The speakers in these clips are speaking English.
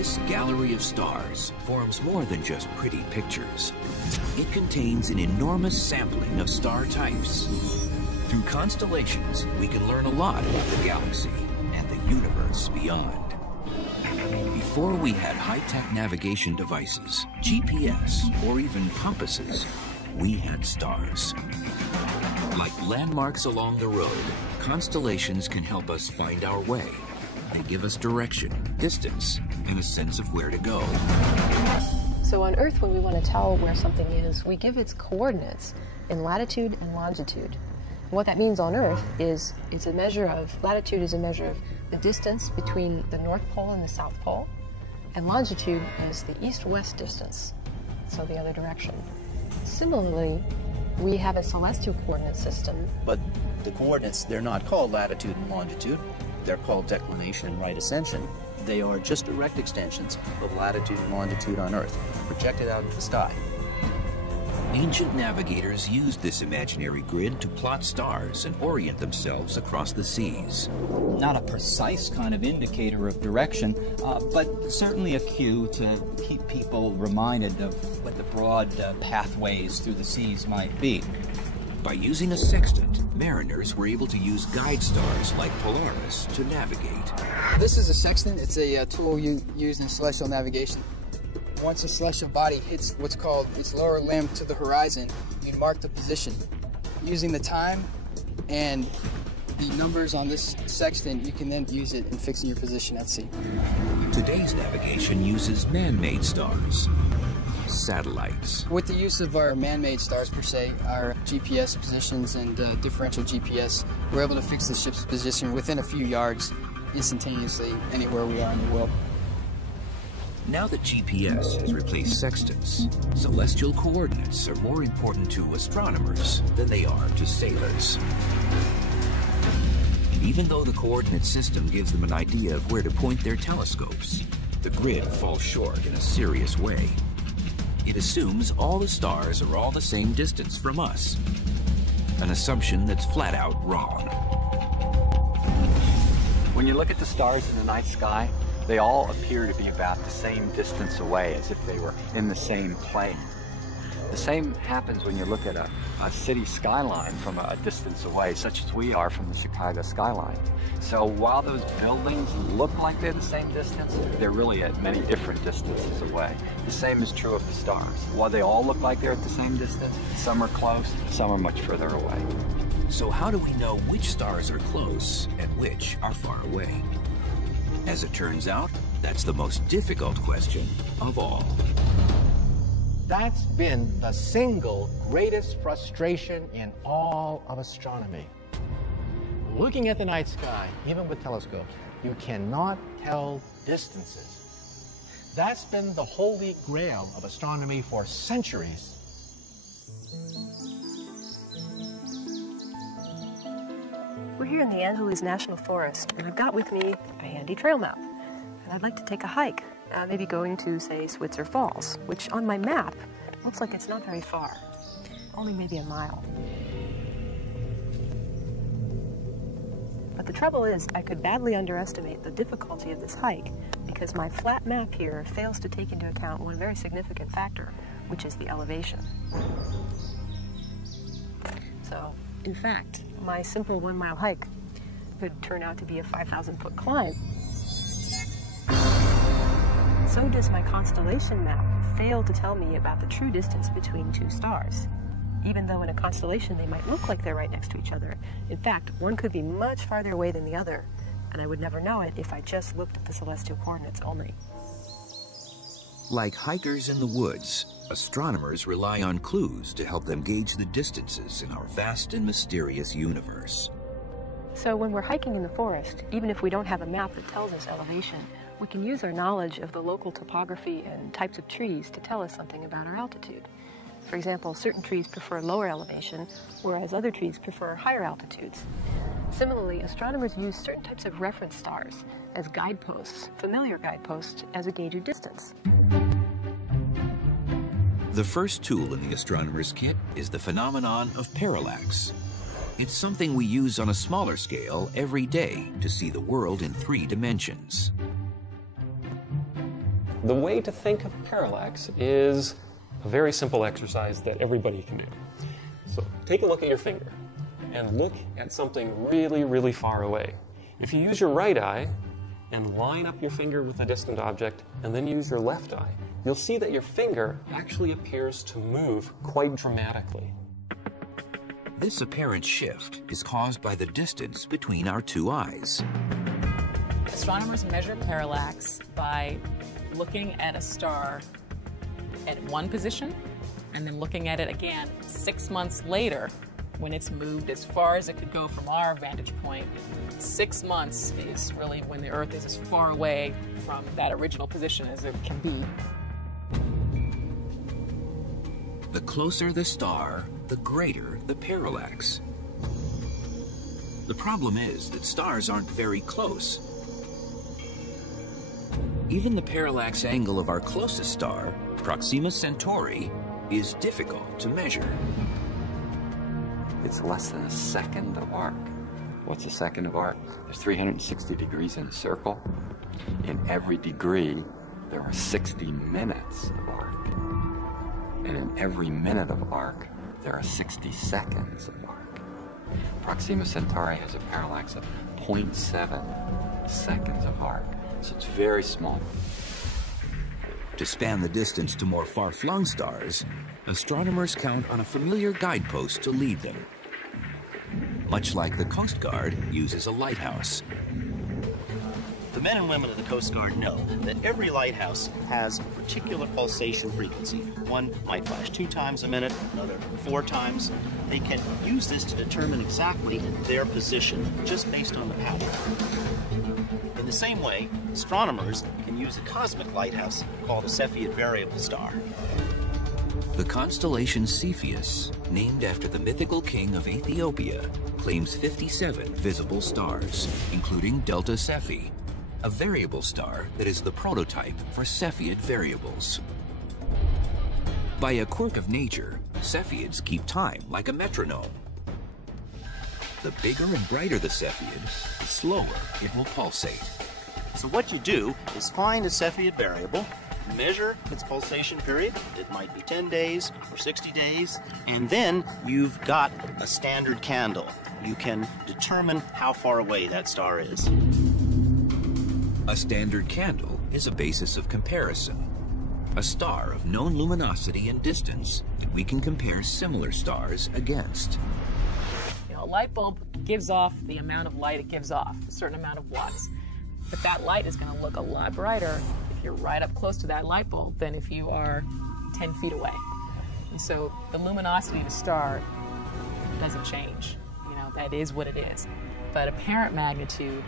This gallery of stars forms more than just pretty pictures. It contains an enormous sampling of star types. Through constellations, we can learn a lot about the galaxy and the universe beyond. Before we had high-tech navigation devices, GPS, or even compasses, we had stars. Like landmarks along the road, constellations can help us find our way. They give us direction, distance, and a sense of where to go. So on Earth, when we want to tell where something is, we give its coordinates in latitude and longitude. And what that means on Earth is it's a measure of, latitude is a measure of the distance between the North Pole and the South Pole, and longitude is the east-west distance, so the other direction. Similarly, we have a celestial coordinate system. But the coordinates, they're not called latitude and longitude. They're called declination and right ascension. They are just direct extensions of latitude and longitude on Earth, projected out into the sky. Ancient navigators used this imaginary grid to plot stars and orient themselves across the seas. Not a precise kind of indicator of direction, but certainly a cue to keep people reminded of what the broad pathways through the seas might be. By using a sextant, mariners were able to use guide stars like Polaris to navigate. This is a sextant. It's a tool used in celestial navigation. Once a celestial body hits what's called its lower limb to the horizon, you mark the position. Using the time and the numbers on this sextant, you can then use it in fixing your position at sea. Today's navigation uses man-made stars, satellites. With the use of our man-made stars per se, our GPS positions and differential GPS, we're able to fix the ship's position within a few yards instantaneously anywhere we are in the world. Now that GPS has replaced sextants, celestial coordinates are more important to astronomers than they are to sailors. And even though the coordinate system gives them an idea of where to point their telescopes, the grid falls short in a serious way. It assumes all the stars are all the same distance from us, an assumption that's flat out wrong. When you look at the stars in the night sky, they all appear to be about the same distance away, as if they were in the same plane. The same happens when you look at a city skyline from a distance away, such as we are from the Chicago skyline. So while those buildings look like they're the same distance, they're really at many different distances away. The same is true of the stars. While they all look like they're at the same distance, some are close, some are much further away. So how do we know which stars are close and which are far away? As it turns out, that's the most difficult question of all. That's been the single greatest frustration in all of astronomy. Looking at the night sky, even with telescopes, you cannot tell distances. That's been the holy grail of astronomy for centuries. We're here in the Angeles National Forest, and I've got with me a handy trail map. And I'd like to take a hike, maybe going to, say, Switzer Falls, which on my map looks like it's not very far, only maybe a mile. But the trouble is, I could badly underestimate the difficulty of this hike because my flat map here fails to take into account one very significant factor, which is the elevation. So, in fact, my simple 1 mile hike could turn out to be a 5,000-foot climb. So does my constellation map fail to tell me about the true distance between two stars. Even though in a constellation they might look like they're right next to each other. In fact, one could be much farther away than the other, and I would never know it if I just looked at the celestial coordinates only. Like hikers in the woods, astronomers rely on clues to help them gauge the distances in our vast and mysterious universe. So when we're hiking in the forest, even if we don't have a map that tells us elevation, we can use our knowledge of the local topography and types of trees to tell us something about our altitude. For example, certain trees prefer lower elevation, whereas other trees prefer higher altitudes. Similarly, astronomers use certain types of reference stars as guideposts, familiar guideposts, as a gauge of distance. The first tool in the astronomer's kit is the phenomenon of parallax. It's something we use on a smaller scale every day to see the world in 3 dimensions. The way to think of parallax is a very simple exercise that everybody can do. So take a look at your finger and look at something really, really far away. If you use your right eye and line up your finger with a distant object and then use your left eye, you'll see that your finger actually appears to move quite dramatically. This apparent shift is caused by the distance between our two eyes. Astronomers measure parallax by looking at a star at one position and then looking at it again 6 months later when it's moved as far as it could go from our vantage point. 6 months is really when the Earth is as far away from that original position as it can be. The closer the star, the greater the parallax. The problem is that stars aren't very close. Even the parallax angle of our closest star, Proxima Centauri, is difficult to measure. It's less than a second of arc. What's a second of arc? There's 360 degrees in a circle. In every degree, there are 60 minutes of arc. And in every minute of arc, there are 60 seconds of arc. Proxima Centauri has a parallax of 0.7 seconds of arc. So it's very small. To span the distance to more far-flung stars, astronomers count on a familiar guidepost to lead them. Much like the Coast Guard uses a lighthouse. The men and women of the Coast Guard know that every lighthouse has a particular pulsation frequency. One might flash 2 times a minute, another 4 times. They can use this to determine exactly their position just based on the pattern. In the same way, astronomers can use a cosmic lighthouse called a Cepheid variable star. The constellation Cepheus, named after the mythical king of Ethiopia, claims 57 visible stars, including Delta Cephei, a variable star that is the prototype for Cepheid variables. By a quirk of nature, Cepheids keep time like a metronome. The bigger and brighter the Cepheid, the slower it will pulsate. So what you do is find a Cepheid variable, measure its pulsation period. It might be 10 days or 60 days, and then you've got a standard candle. You can determine how far away that star is. A standard candle is a basis of comparison. A star of known luminosity and distance that we can compare similar stars against. A light bulb gives off the amount of light it gives off, a certain amount of watts. But that light is going to look a lot brighter if you're right up close to that light bulb than if you are 10 feet away. And so the luminosity of a star doesn't change. That is what it is. But apparent magnitude,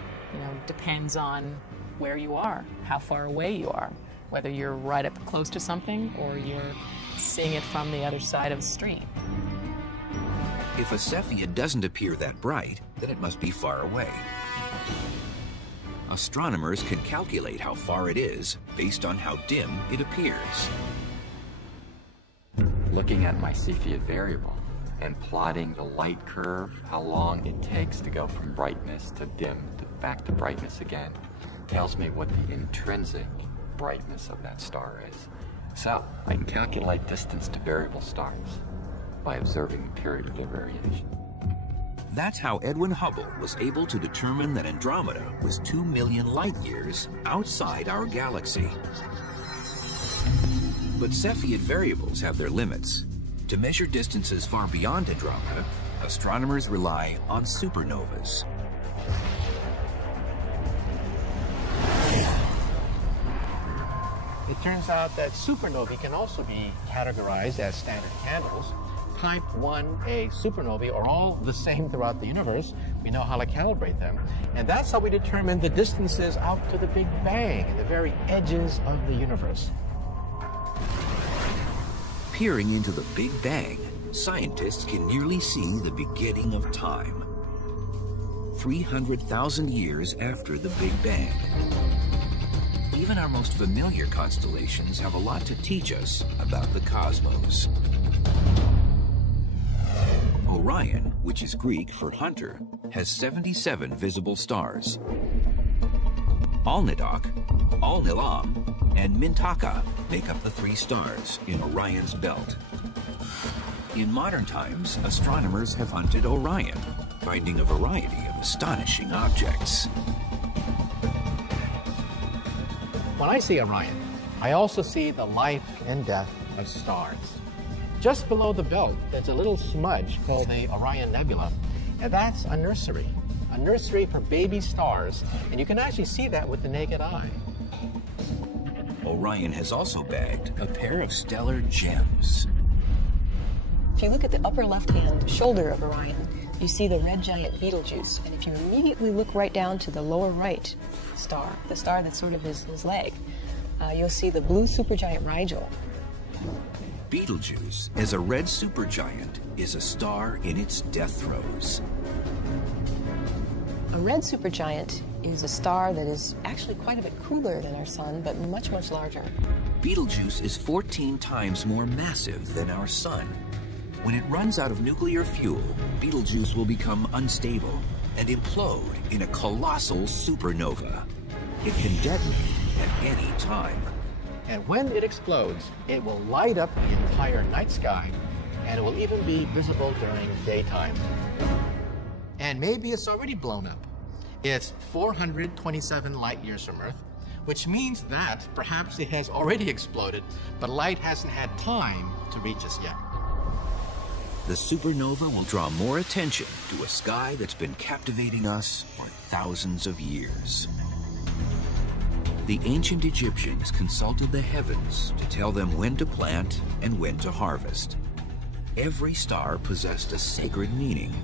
depends on where you are, how far away you are, whether you're right up close to something or you're seeing it from the other side of the street. If a Cepheid doesn't appear that bright, then it must be far away. Astronomers can calculate how far it is based on how dim it appears. Looking at my Cepheid variable and plotting the light curve, how long it takes to go from brightness to dim to back to brightness again, tells me what the intrinsic brightness of that star is. So I can calculate distance to variable stars by observing the period of their variation. That's how Edwin Hubble was able to determine that Andromeda was 2 million light years outside our galaxy. But Cepheid variables have their limits. To measure distances far beyond Andromeda, astronomers rely on supernovas. It turns out that supernovae can also be categorized as standard candles. Type 1a supernovae are all the same throughout the universe. We know how to calibrate them. And that's how we determine the distances out to the Big Bang, the very edges of the universe. Peering into the Big Bang, scientists can nearly see the beginning of time. 300,000 years after the Big Bang. Even our most familiar constellations have a lot to teach us about the cosmos. Orion, which is Greek for hunter, has 77 visible stars. Alnidak, Alnilam, and Mintaka make up the 3 stars in Orion's belt. In modern times, astronomers have hunted Orion, finding a variety of astonishing objects. When I see Orion, I also see the life and death of stars. Just below the belt, there's a little smudge called the Orion Nebula, and that's a nursery for baby stars, and you can actually see that with the naked eye. Orion has also bagged a pair of stellar gems. If you look at the upper left-hand shoulder of Orion, you see the red giant Betelgeuse. And if you immediately look right down to the lower right star, the star that's sort of his leg, you'll see the blue supergiant Rigel. Betelgeuse, as a red supergiant, is a star in its death throes. A red supergiant is a star that is actually quite a bit cooler than our sun, but much, much larger. Betelgeuse is 14 times more massive than our sun. When it runs out of nuclear fuel, Betelgeuse will become unstable and implode in a colossal supernova. It can detonate at any time. And when it explodes, it will light up the entire night sky, and it will even be visible during daytime. And maybe it's already blown up. It's 427 light years from Earth, which means that perhaps it has already exploded, but light hasn't had time to reach us yet. The supernova will draw more attention to a sky that's been captivating us for thousands of years. The ancient Egyptians consulted the heavens to tell them when to plant and when to harvest. Every star possessed a sacred meaning.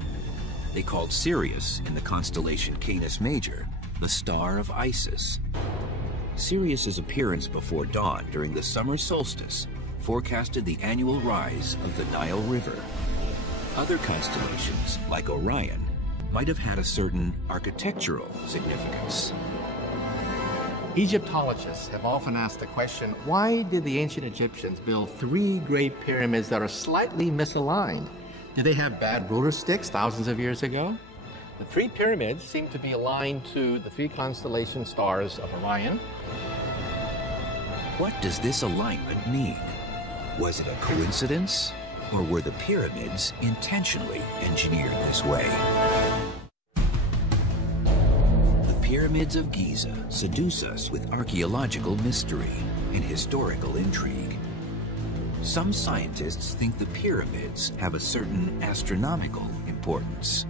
They called Sirius in the constellation Canis Major the star of Isis. Sirius's appearance before dawn during the summer solstice forecasted the annual rise of the Nile River. Other constellations, like Orion, might have had a certain architectural significance. Egyptologists have often asked the question, why did the ancient Egyptians build 3 great pyramids that are slightly misaligned? Did they have bad ruler sticks thousands of years ago? The 3 pyramids seem to be aligned to the 3 constellation stars of Orion. What does this alignment mean? Was it a coincidence, or were the pyramids intentionally engineered this way? The pyramids of Giza seduce us with archaeological mystery and historical intrigue. Some scientists think the pyramids have a certain astronomical importance.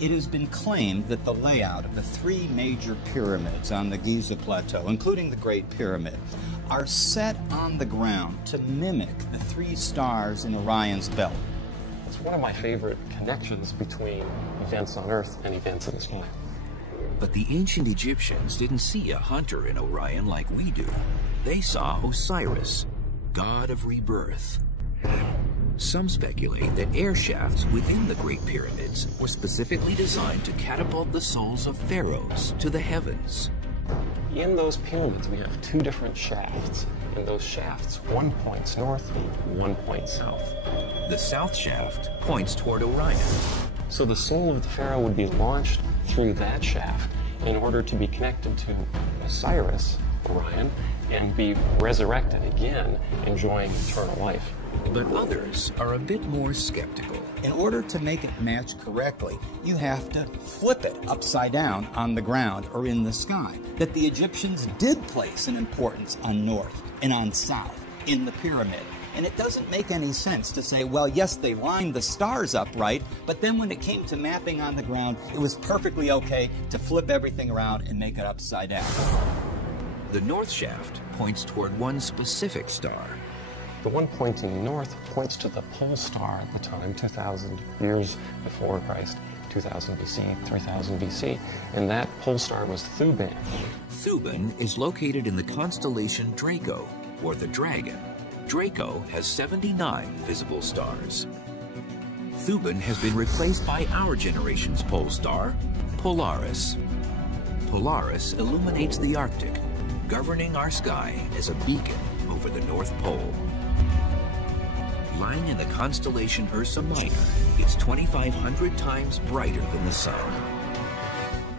It has been claimed that the layout of the 3 major pyramids on the Giza Plateau, including the Great Pyramid, are set on the ground to mimic the 3 stars in Orion's belt. It's one of my favorite connections between events on Earth and events in the sky. But the ancient Egyptians didn't see a hunter in Orion like we do. They saw Osiris, god of rebirth. Some speculate that air shafts within the Great Pyramids were specifically designed to catapult the souls of pharaohs to the heavens. In those pyramids, we have 2 different shafts. In those shafts, one points north, one points south. The south shaft points toward Orion. So the soul of the pharaoh would be launched through that shaft in order to be connected to Osiris, Orion, and be resurrected again, enjoying eternal life. But others are a bit more skeptical. In order to make it match correctly, you have to flip it upside down on the ground or in the sky. That the Egyptians did place an importance on north and on south in the pyramid. And it doesn't make any sense to say, well, yes, they lined the stars up right, but then when it came to mapping on the ground, it was perfectly okay to flip everything around and make it upside down. The north shaft points toward one specific star. The one pointing north points to the pole star at the time, 2,000 years before Christ, 2000 BC, 3000 BC, and that pole star was Thuban. Thuban is located in the constellation Draco, or the Dragon. Draco has 79 visible stars. Thuban has been replaced by our generation's pole star, Polaris. Polaris illuminates the Arctic, governing our sky as a beacon over the North Pole. Lying in the constellation Ursa Minor, it's 2,500 times brighter than the sun.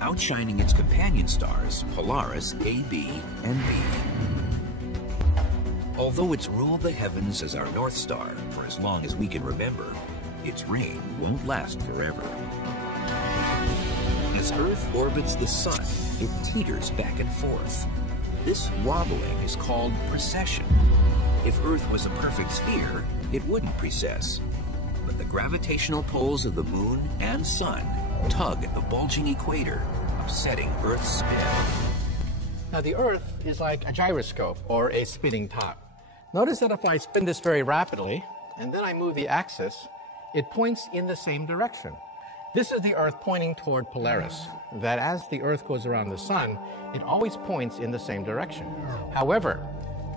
outshining its companion stars, Polaris A, B, and B. Although it's ruled the heavens as our North Star for as long as we can remember, its reign won't last forever. As Earth orbits the Sun, it teeters back and forth. This wobbling is called precession. If Earth was a perfect sphere, it wouldn't precess. But the gravitational poles of the Moon and Sun tug at the bulging equator, upsetting Earth's spin. Now the Earth is like a gyroscope or a spinning top. Notice that if I spin this very rapidly, and then I move the axis, it points in the same direction. This is the Earth pointing toward Polaris, that as the Earth goes around the Sun, it always points in the same direction. However,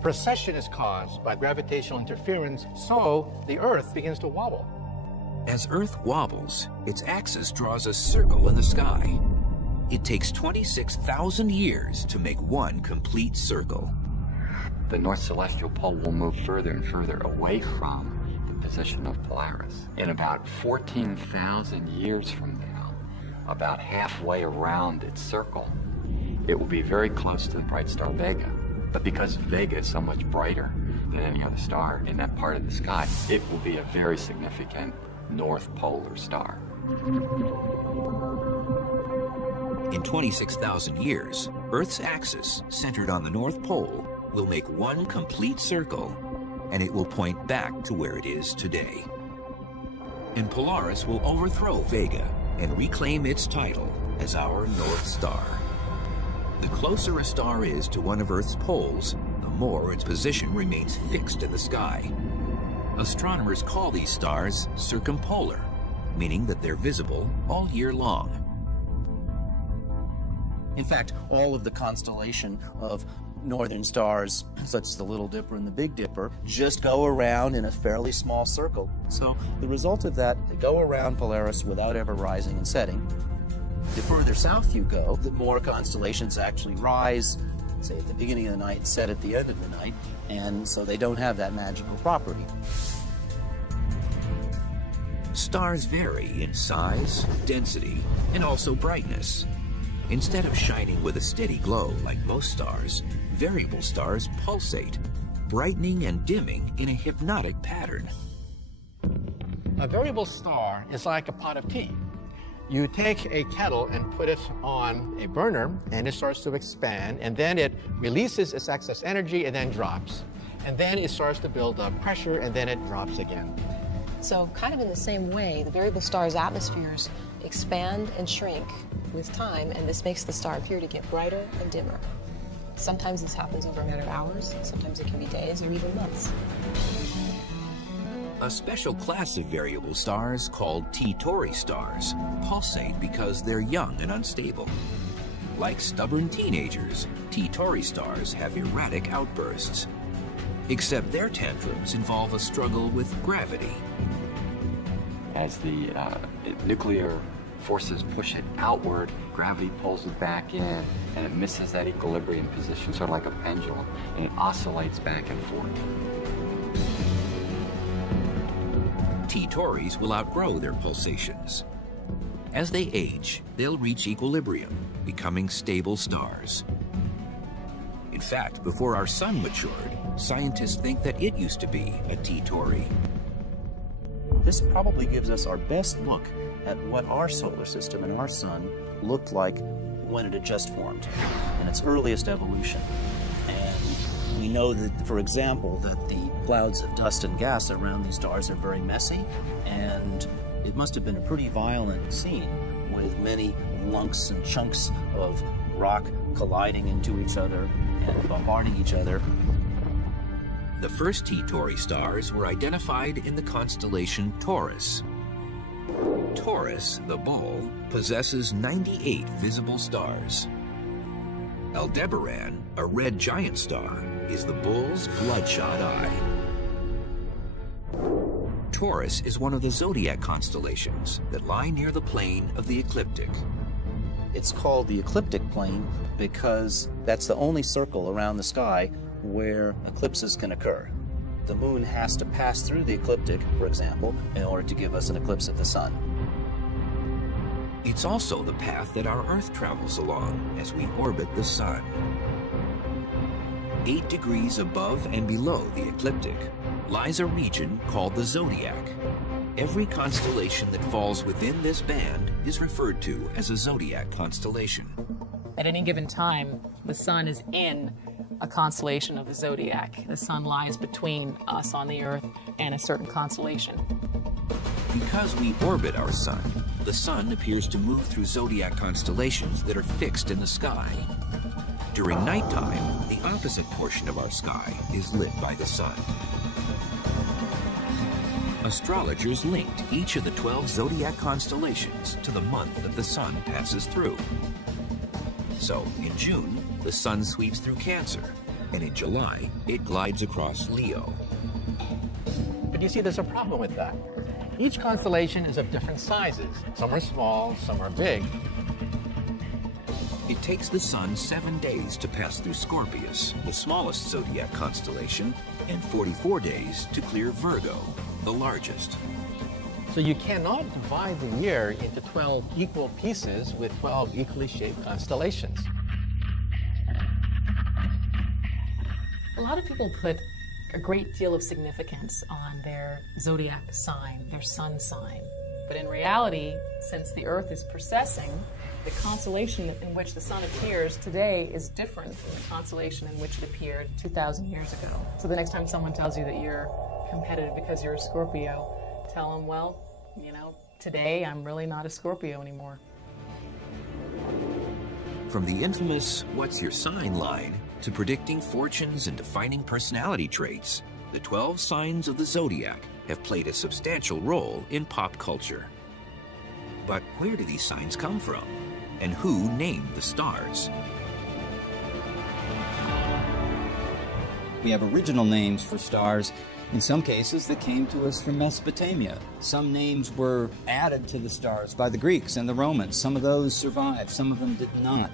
precession is caused by gravitational interference, so the Earth begins to wobble. As Earth wobbles, its axis draws a circle in the sky. It takes 26,000 years to make one complete circle. The North Celestial Pole will move further and further away from the position of Polaris. In about 14,000 years from now, about halfway around its circle, it will be very close to the bright star Vega. But because Vega is so much brighter than any other star in that part of the sky, it will be a very significant North Polar star. In 26,000 years, Earth's axis, centered on the North Pole, will make one complete circle, and it will point back to where it is today. And Polaris will overthrow Vega and reclaim its title as our North Star. The closer a star is to one of Earth's poles, the more its position remains fixed in the sky. Astronomers call these stars circumpolar, meaning that they're visible all year long. In fact, all of the constellation of northern stars, such as the Little Dipper and the Big Dipper, just go around in a fairly small circle. So the result of that, they go around Polaris without ever rising and setting. The further south you go, the more constellations actually rise, say at the beginning of the night, set at the end of the night, and so they don't have that magical property. Stars vary in size, density, and also brightness. Instead of shining with a steady glow like most stars, variable stars pulsate, brightening and dimming in a hypnotic pattern. A variable star is like a pot of tea. You take a kettle and put it on a burner, and it starts to expand, and then it releases its excess energy and then drops. And then it starts to build up pressure, and then it drops again. So kind of in the same way, the variable star's atmospheres expand and shrink with time, and this makes the star appear to get brighter and dimmer. Sometimes this happens over a matter of hours, sometimes it can be days or even months. A special class of variable stars called T-Tauri stars pulsate because they're young and unstable. Like stubborn teenagers, T-Tauri stars have erratic outbursts. Except their tantrums involve a struggle with gravity. As the nuclear forces push it outward, gravity pulls it back in, and it misses that equilibrium position, sort of like a pendulum, and it oscillates back and forth. T-Tauris will outgrow their pulsations. As they age, they'll reach equilibrium, becoming stable stars. In fact, before our Sun matured, scientists think that it used to be a T-Tauri. This probably gives us our best look at what our solar system and our Sun looked like when it had just formed, in its earliest evolution. And we know that, for example, that the clouds of dust and gas around these stars are very messy, and it must have been a pretty violent scene with many lumps and chunks of rock colliding into each other and bombarding each other. The first T-Tauri stars were identified in the constellation Taurus. Taurus, the bull, possesses 98 visible stars. Aldebaran, a red giant star, is the bull's bloodshot eye. Taurus is one of the zodiac constellations that lie near the plane of the ecliptic. It's called the ecliptic plane because that's the only circle around the sky where eclipses can occur. The moon has to pass through the ecliptic, for example, in order to give us an eclipse of the sun. It's also the path that our Earth travels along as we orbit the Sun. 8 degrees above and below the ecliptic lies a region called the zodiac. Every constellation that falls within this band is referred to as a zodiac constellation. At any given time, the sun is in a constellation of the zodiac. The sun lies between us on the Earth and a certain constellation. Because we orbit our sun, the sun appears to move through zodiac constellations that are fixed in the sky. During nighttime, the opposite portion of our sky is lit by the sun. Astrologers linked each of the 12 zodiac constellations to the month that the sun passes through. So, in June, the sun sweeps through Cancer, and in July, it glides across Leo. But you see, there's a problem with that. Each constellation is of different sizes. Some are small, some are big. It takes the sun 7 days to pass through Scorpius, the smallest zodiac constellation, and 44 days to clear Virgo, the largest. So you cannot divide the year into 12 equal pieces with 12 equally shaped constellations. A lot of people put a great deal of significance on their zodiac sign, their sun sign. But in reality, since the Earth is precessing, the constellation in which the sun appears today is different from the constellation in which it appeared 2,000 years ago. So the next time someone tells you that you're competitive because you're a Scorpio, tell them, well, you know, today I'm really not a Scorpio anymore. From the infamous "what's your sign" line to predicting fortunes and defining personality traits, the 12 signs of the zodiac have played a substantial role in pop culture. But where do these signs come from? And who named the stars? We have original names for stars, in some cases that came to us from Mesopotamia. Some names were added to the stars by the Greeks and the Romans. Some of those survived, some of them did not.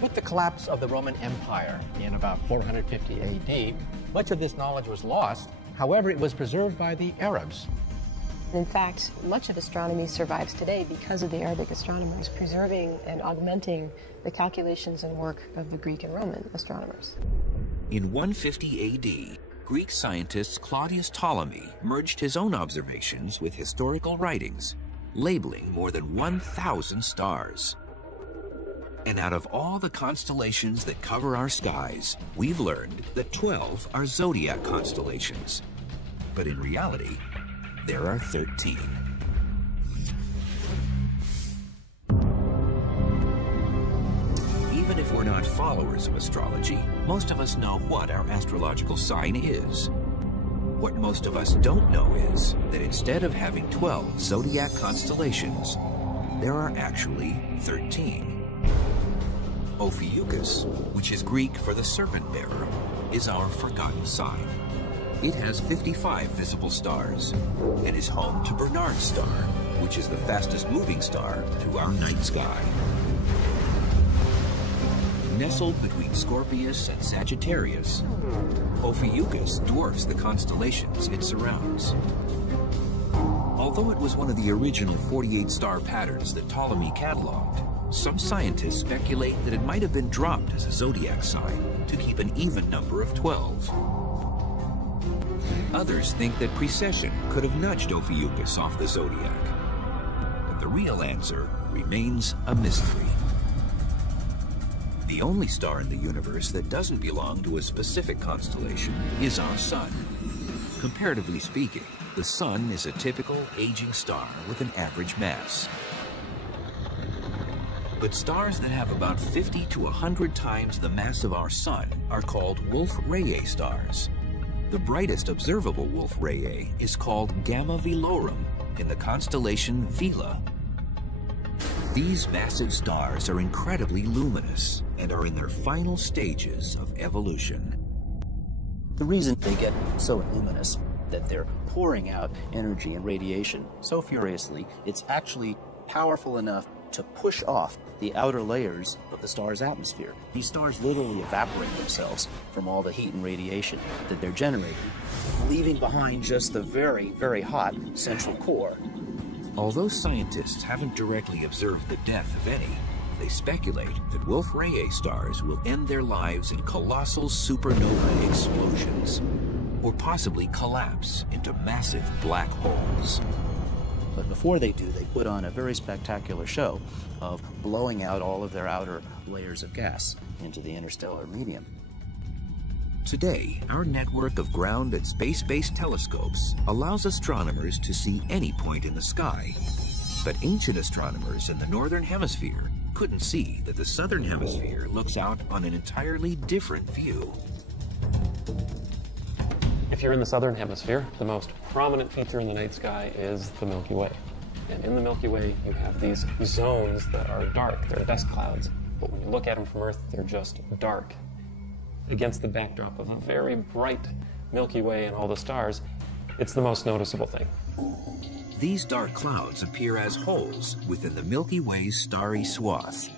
With the collapse of the Roman Empire in about 450 AD, much of this knowledge was lost. However, it was preserved by the Arabs. In fact, much of astronomy survives today because of the Arabic astronomers preserving and augmenting the calculations and work of the Greek and Roman astronomers. In 150 AD, Greek scientist Claudius Ptolemy merged his own observations with historical writings, labeling more than 1,000 stars. And out of all the constellations that cover our skies, we've learned that 12 are zodiac constellations. But in reality, there are 13. Even if we're not followers of astrology, most of us know what our astrological sign is. What most of us don't know is that instead of having 12 zodiac constellations, there are actually 13. Ophiuchus, which is Greek for the serpent bearer, is our forgotten sign. It has 55 visible stars and is home to Bernard's star, which is the fastest moving star through our night sky. Nestled between Scorpius and Sagittarius, Ophiuchus dwarfs the constellations it surrounds. Although it was one of the original 48 star patterns that Ptolemy cataloged, some scientists speculate that it might have been dropped as a zodiac sign to keep an even number of 12. Others think that precession could have nudged Ophiuchus off the zodiac. But the real answer remains a mystery. The only star in the universe that doesn't belong to a specific constellation is our sun. Comparatively speaking, the sun is a typical aging star with an average mass. But stars that have about 50 to 100 times the mass of our sun are called Wolf-Rayet stars. The brightest observable Wolf-Rayet is called Gamma Velorum in the constellation Vela. These massive stars are incredibly luminous and are in their final stages of evolution. The reason they get so luminous, that they're pouring out energy and radiation so furiously, it's actually powerful enough to push off the outer layers of the star's atmosphere. These stars literally evaporate themselves from all the heat and radiation that they're generating, leaving behind just the very, very hot central core. Although scientists haven't directly observed the death of any, they speculate that Wolf-Rayet stars will end their lives in colossal supernova explosions, or possibly collapse into massive black holes. But before they do, they put on a very spectacular show of blowing out all of their outer layers of gas into the interstellar medium. Today, our network of ground and space-based telescopes allows astronomers to see any point in the sky. But ancient astronomers in the northern hemisphere couldn't see that the southern hemisphere looks out on an entirely different view. If you're in the southern hemisphere, the most prominent feature in the night sky is the Milky Way. And in the Milky Way, you have these zones that are dark. They're dust clouds. But when you look at them from Earth, they're just dark. Against the backdrop of a very bright Milky Way and all the stars, it's the most noticeable thing. These dark clouds appear as holes within the Milky Way's starry swath.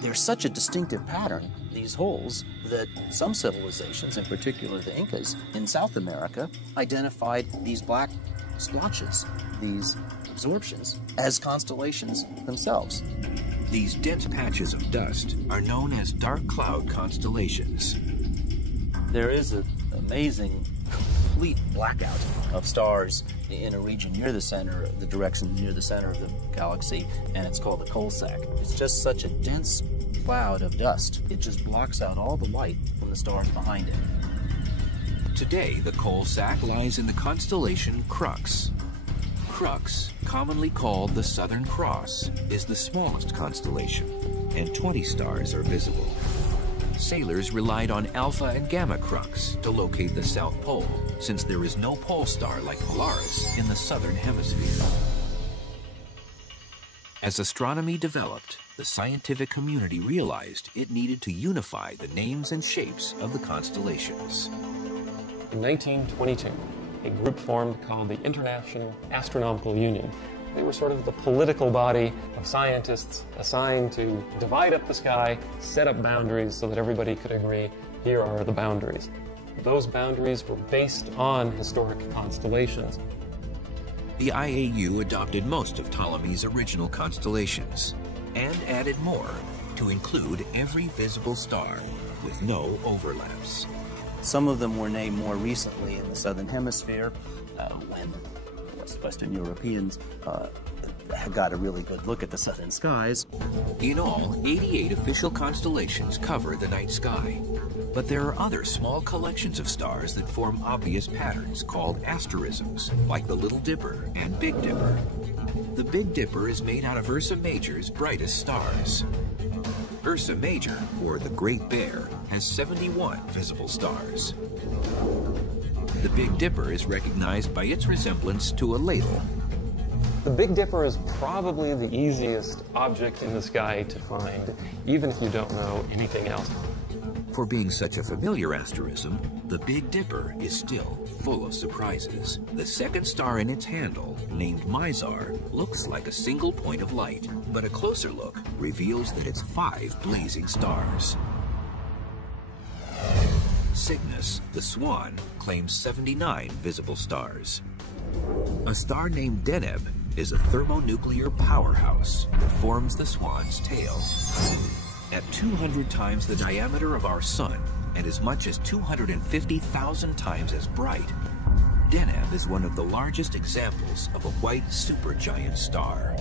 There's such a distinctive pattern, these holes, that some civilizations, in particular the Incas in South America, identified these black splotches, these absorptions, as constellations themselves. These dense patches of dust are known as dark cloud constellations. There is an amazing, complete blackout of stars in a region near the center, the direction near the center of the galaxy, and it's called the coal sack. It's just such a dense cloud of dust. It just blocks out all the light from the stars behind it. Today, the coal sack lies in the constellation Crux. Crux, commonly called the Southern Cross, is the smallest constellation, and 20 stars are visible. Sailors relied on Alpha and Gamma Crux to locate the South Pole, since there is no pole star like Polaris in the southern hemisphere. As astronomy developed, the scientific community realized it needed to unify the names and shapes of the constellations. In 1922, a group formed called the International Astronomical Union. They were sort of the political body of scientists assigned to divide up the sky, set up boundaries so that everybody could agree, here are the boundaries. Those boundaries were based on historic constellations. The IAU adopted most of Ptolemy's original constellations and added more to include every visible star with no overlaps. Some of them were named more recently in the Southern Hemisphere when Western Europeans got a really good look at the southern skies. In all, 88 official constellations cover the night sky, but there are other small collections of stars that form obvious patterns called asterisms, like the Little Dipper and Big Dipper. The Big Dipper is made out of Ursa Major's brightest stars. Ursa Major, or the Great Bear, has 71 visible stars. The Big Dipper is recognized by its resemblance to a ladle. The Big Dipper is probably the easiest object in the sky to find, even if you don't know anything else. For being such a familiar asterism, the Big Dipper is still full of surprises. The second star in its handle, named Mizar, looks like a single point of light, but a closer look reveals that it's 5 blazing stars. Cygnus, the Swan, claims 79 visible stars. A star named Deneb is a thermonuclear powerhouse that forms the Swan's tail. At 200 times the diameter of our Sun and as much as 250,000 times as bright, Deneb is one of the largest examples of a white supergiant star.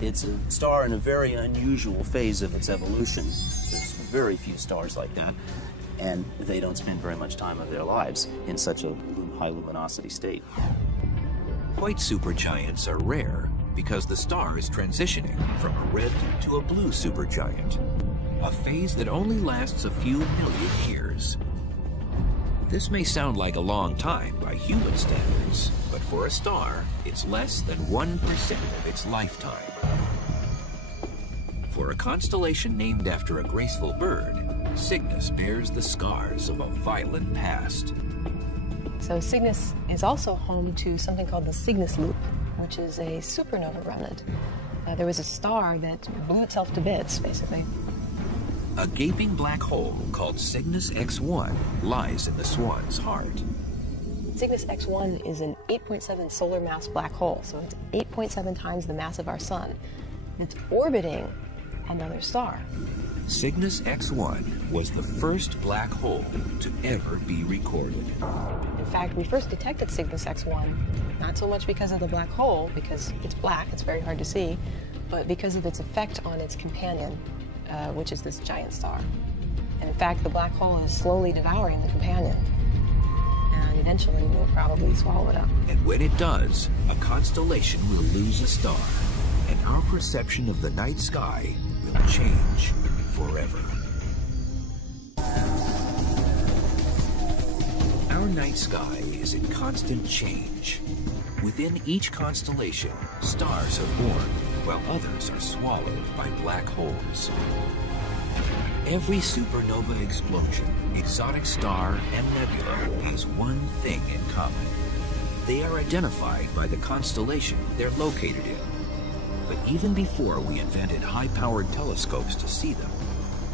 It's a star in a very unusual phase of its evolution. There's very few stars like that, and they don't spend very much time of their lives in such a high luminosity state. White supergiants are rare because the star is transitioning from a red to a blue supergiant, a phase that only lasts a few million years. This may sound like a long time by human standards, but for a star, it's less than 1% of its lifetime. For a constellation named after a graceful bird, Cygnus bears the scars of a violent past. So Cygnus is also home to something called the Cygnus Loop, which is a supernova remnant. There was a star that blew itself to bits, basically. A gaping black hole called Cygnus X1 lies in the Swan's heart. Cygnus X1 is an 8.7 solar mass black hole, so it's 8.7 times the mass of our sun. It's orbiting another star. Cygnus X1 was the first black hole to ever be recorded. In fact, we first detected Cygnus X1 not so much because of the black hole, because it's black, it's very hard to see, but because of its effect on its companion, which is this giant star. And in fact, the black hole is slowly devouring the companion, and eventually will probably swallow it up. And when it does, a constellation will lose a star, and our perception of the night sky will change forever. Our night sky is in constant change. Within each constellation, stars are born, while others are swallowed by black holes. Every supernova explosion, exotic star, and nebula has one thing in common. They are identified by the constellation they're located in. But even before we invented high-powered telescopes to see them,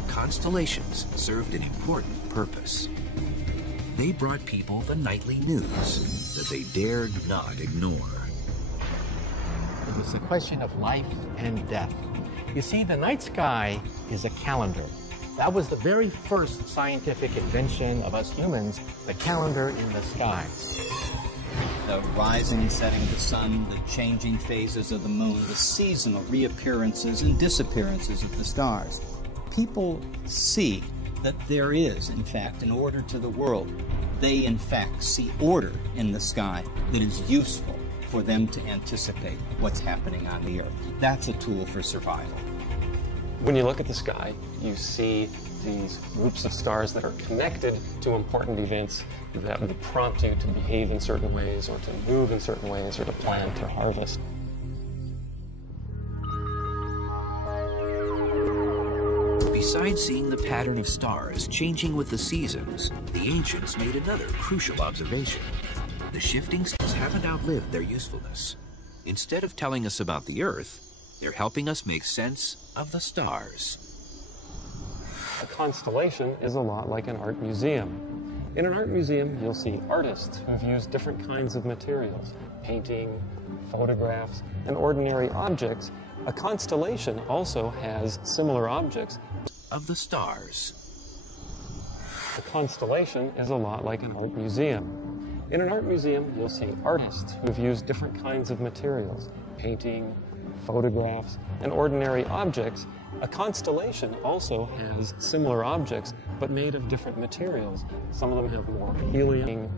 constellations served an important purpose. They brought people the nightly news that they dared not ignore. It was a question of life and death. You see, the night sky is a calendar. That was the very first scientific invention of us humans, the calendar in the sky. The rising and setting of the sun, the changing phases of the moon, the seasonal reappearances and disappearances of the stars. People see that there is, in fact, an order to the world. They, in fact, see order in the sky that is useful for them to anticipate what's happening on the Earth. That's a tool for survival. When you look at the sky, you see these groups of stars that are connected to important events that will prompt you to behave in certain ways, or to move in certain ways, or to plant or harvest. Besides seeing the pattern of stars changing with the seasons, the ancients made another crucial observation. The shifting stars haven't outlived their usefulness. Instead of telling us about the Earth, they're helping us make sense of the stars. A constellation is a lot like an art museum. In an art museum, you'll see artists who've used different kinds of materials, painting, photographs, and ordinary objects. A constellation also has similar objects. Of the stars. A constellation is a lot like an art museum. In an art museum, you'll see artists who've used different kinds of materials, painting, photographs, and ordinary objects. A constellation also has similar objects, but made of different materials. Some of them have more helium,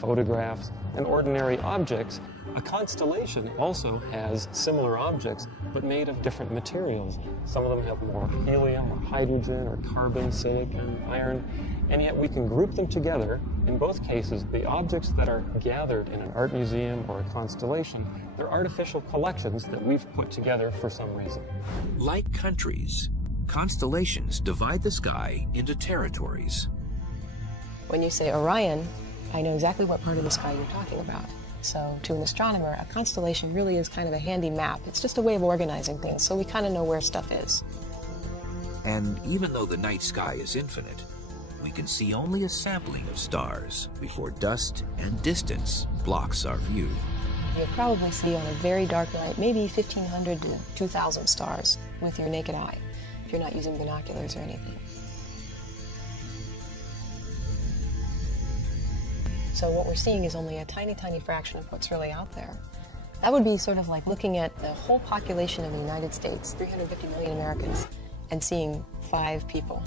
photographs, and ordinary objects. A constellation also has similar objects, but made of different materials. Some of them have more helium, or hydrogen, or carbon, silicon, iron, and yet we can group them together. In both cases, the objects that are gathered in an art museum or a constellation, they're artificial collections that we've put together for some reason. Like countries, constellations divide the sky into territories. When you say Orion, I know exactly what part of the sky you're talking about. So to an astronomer, a constellation really is kind of a handy map. It's just a way of organizing things, so we kind of know where stuff is. And even though the night sky is infinite, we can see only a sampling of stars before dust and distance blocks our view. You'll probably see on a very dark night maybe 1,500 to 2,000 stars with your naked eye, if you're not using binoculars or anything. So what we're seeing is only a tiny, tiny fraction of what's really out there. That would be sort of like looking at the whole population of the United States, 350 million Americans, and seeing 5 people.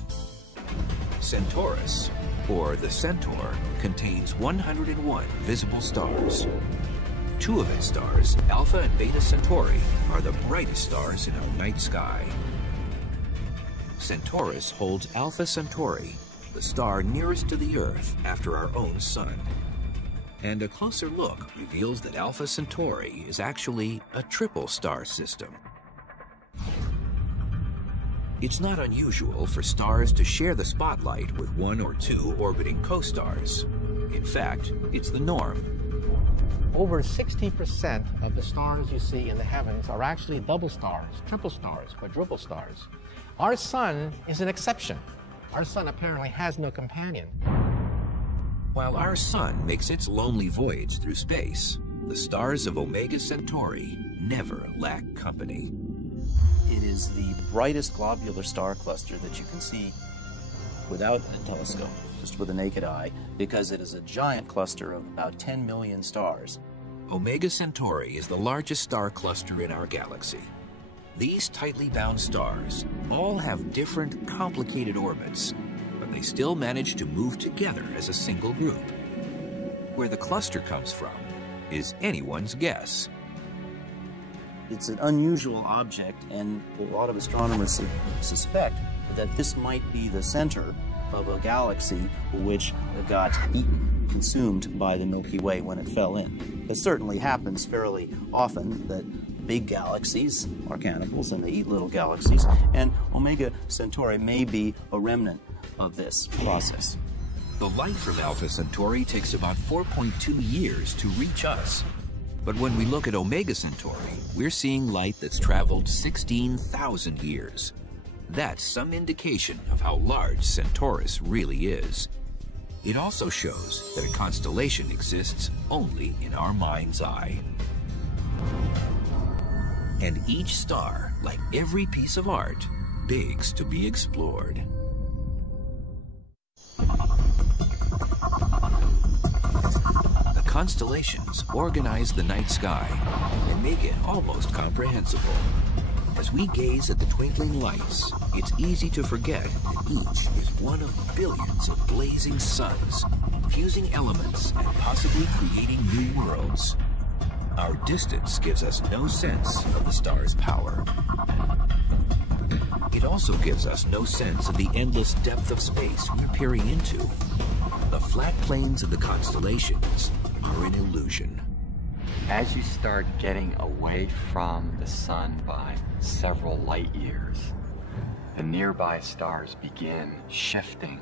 Centaurus, or the Centaur, contains 101 visible stars. 2 of its stars, Alpha and Beta Centauri, are the brightest stars in our night sky. Centaurus holds Alpha Centauri, the star nearest to the Earth after our own sun. And a closer look reveals that Alpha Centauri is actually a triple star system. It's not unusual for stars to share the spotlight with 1 or 2 orbiting co-stars. In fact, it's the norm. Over 60% of the stars you see in the heavens are actually double stars, triple stars, quadruple stars. Our sun is an exception. Our sun apparently has no companion. While our sun makes its lonely voyage through space, the stars of Omega Centauri never lack company. It is the brightest globular star cluster that you can see without a telescope, just with the naked eye, because it is a giant cluster of about 10 million stars. Omega Centauri is the largest star cluster in our galaxy. These tightly bound stars all have different, complicated orbits, but they still manage to move together as a single group. Where the cluster comes from is anyone's guess. It's an unusual object, and a lot of astronomers suspect that this might be the center of a galaxy which got consumed by the Milky Way when it fell in. It certainly happens fairly often that big galaxies are cannibals and they eat little galaxies, and Omega Centauri may be a remnant of this process. The light from Alpha Centauri takes about 4.2 years to reach us. But when we look at Omega Centauri, we're seeing light that's traveled 16,000 years. That's some indication of how large Centaurus really is. It also shows that a constellation exists only in our mind's eye. And each star, like every piece of art, begs to be explored. The constellations organize the night sky and make it almost comprehensible. As we gaze at the twinkling lights, it's easy to forget that each is one of billions of blazing suns, fusing elements and possibly creating new worlds. Our distance gives us no sense of the star's power. It also gives us no sense of the endless depth of space we're peering into. The flat plains of the constellations are an illusion. As you start getting away from the sun by several light years, the nearby stars begin shifting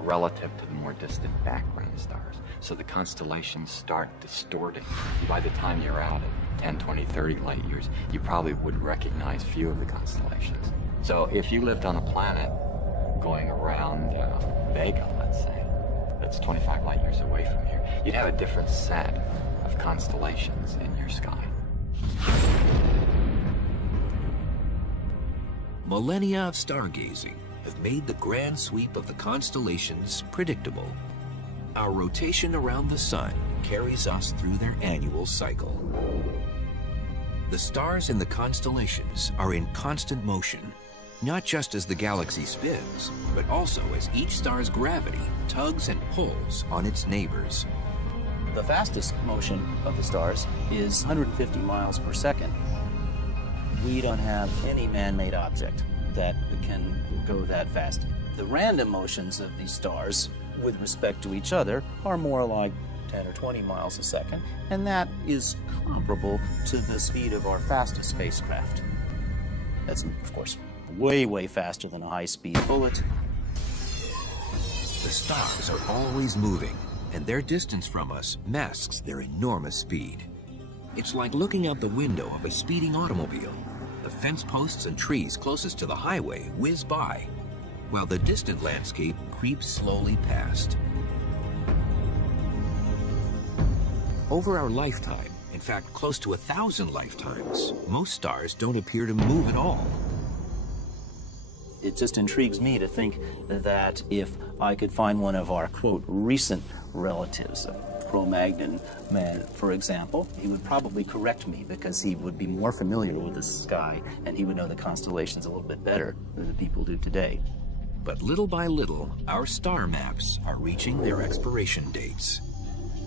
relative to the more distant background stars. So the constellations start distorting. By the time you're out at 10, 20, 30 light years, you probably would recognize few of the constellations. So if you lived on a planet going around Vega, let's say, that's 25 light years away from here, you'd have a different set of constellations in your sky. Millennia of stargazing have made the grand sweep of the constellations predictable. Our rotation around the sun carries us through their annual cycle. The stars in the constellations are in constant motion, not just as the galaxy spins, but also as each star's gravity tugs and pulls on its neighbors. The fastest motion of the stars is 150 miles per second. We don't have any man-made object that can go that fast. The random motions of these stars with respect to each other are more like 10 or 20 miles a second, and that is comparable to the speed of our fastest spacecraft. That's, of course, way, way faster than a high-speed bullet. The stars are always moving, and their distance from us masks their enormous speed. It's like looking out the window of a speeding automobile. The fence posts and trees closest to the highway whiz by, while the distant landscape creeps slowly past. Over our lifetime, in fact close to 1,000 lifetimes, most stars don't appear to move at all. It just intrigues me to think that if I could find one of our, quote, recent relatives, a Cro-Magnon man, for example, he would probably correct me because he would be more familiar with the sky and he would know the constellations a little bit better than the people do today. But little by little, our star maps are reaching their expiration dates.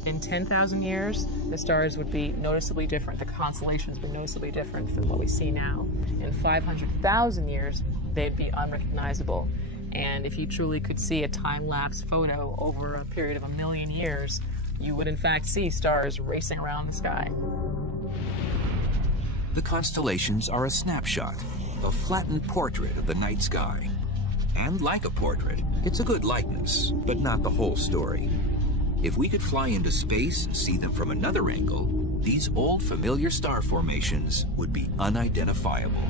In 10,000 years, the stars would be noticeably different. The constellations would be noticeably different from what we see now. In 500,000 years, they'd be unrecognizable. And if you truly could see a time-lapse photo over a period of 1 million years, you would in fact see stars racing around the sky. The constellations are a snapshot, a flattened portrait of the night sky. And like a portrait, it's a good likeness, but not the whole story. If we could fly into space and see them from another angle, these old familiar star formations would be unidentifiable.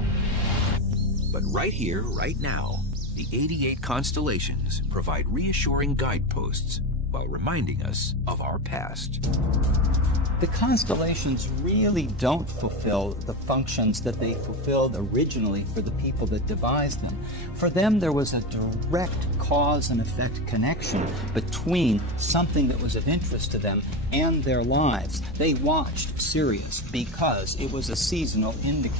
But right here, right now, the 88 constellations provide reassuring guideposts while reminding us of our past. The constellations really don't fulfill the functions that they fulfilled originally for the people that devised them. For them, there was a direct cause and effect connection between something that was of interest to them and their lives. They watched Sirius because it was a seasonal indicator.